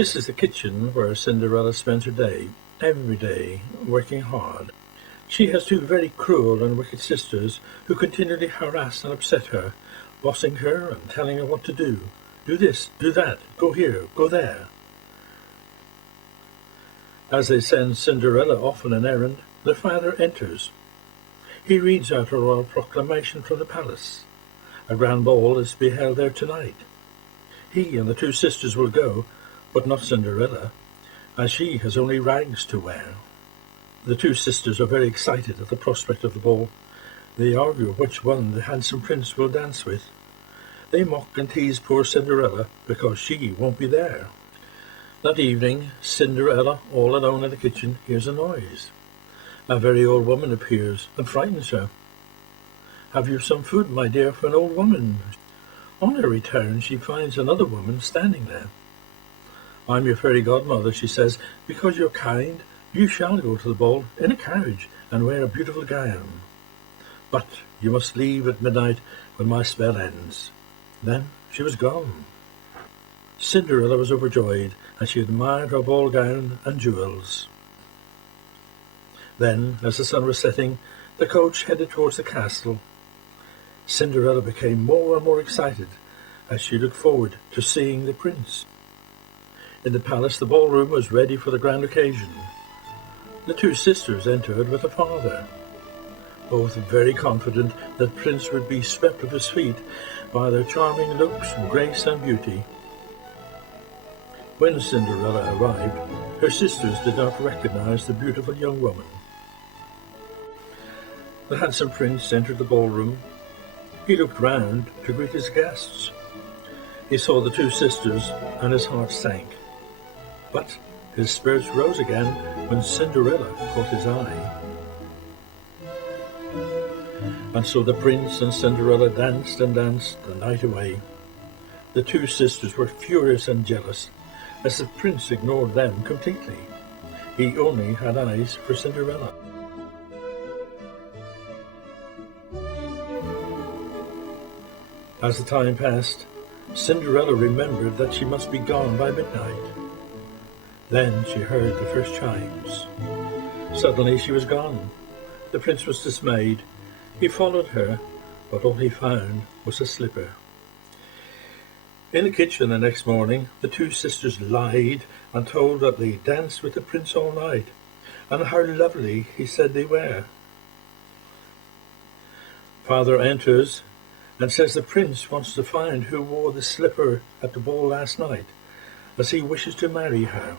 This is the kitchen where Cinderella spends her day, every day, working hard. She has two very cruel and wicked sisters who continually harass and upset her, bossing her and telling her what to do. Do this, do that, go here, go there. As they send Cinderella off on an errand, the father enters. He reads out a royal proclamation from the palace. A grand ball is to be held there tonight. He and the two sisters will go, but not Cinderella, as she has only rags to wear. The two sisters are very excited at the prospect of the ball. They argue which one the handsome prince will dance with. They mock and tease poor Cinderella because she won't be there. That evening, Cinderella, all alone in the kitchen, hears a noise. A very old woman appears and frightens her. "Have you some food, my dear, for an old woman?" On her return, she finds another woman standing there. "I'm your fairy godmother," she says. "Because you're kind, you shall go to the ball in a carriage and wear a beautiful gown. But you must leave at midnight when my spell ends." Then she was gone. Cinderella was overjoyed, and she admired her ball gown and jewels. Then, as the sun was setting, the coach headed towards the castle. Cinderella became more and more excited as she looked forward to seeing the prince. In the palace, the ballroom was ready for the grand occasion. The two sisters entered with the father, both very confident that the prince would be swept off his feet by their charming looks, grace, and beauty. When Cinderella arrived, her sisters did not recognize the beautiful young woman. The handsome prince entered the ballroom. He looked round to greet his guests. He saw the two sisters, and his heart sank. But his spirits rose again when Cinderella caught his eye. And so the prince and Cinderella danced and danced the night away. The two sisters were furious and jealous, as the prince ignored them completely. He only had eyes for Cinderella. As the time passed, Cinderella remembered that she must be gone by midnight. Then she heard the first chimes. Suddenly she was gone. The prince was dismayed. He followed her, but all he found was a slipper. In the kitchen the next morning, the two sisters lied and told that they danced with the prince all night, and how lovely he said they were. Father enters and says the prince wants to find who wore the slipper at the ball last night, as he wishes to marry her.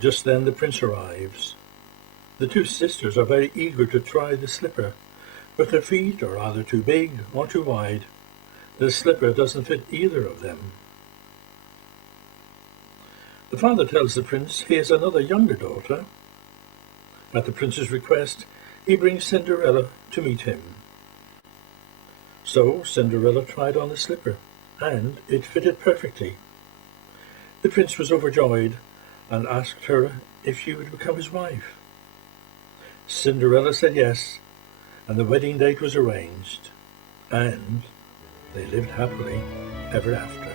Just then the prince arrives. The two sisters are very eager to try the slipper, but their feet are either too big or too wide. The slipper doesn't fit either of them. The father tells the prince he has another younger daughter. At the prince's request, he brings Cinderella to meet him. So Cinderella tried on the slipper, and it fitted perfectly. The prince was overjoyed and asked her if she would become his wife. Cinderella said yes, and the wedding date was arranged, and they lived happily ever after.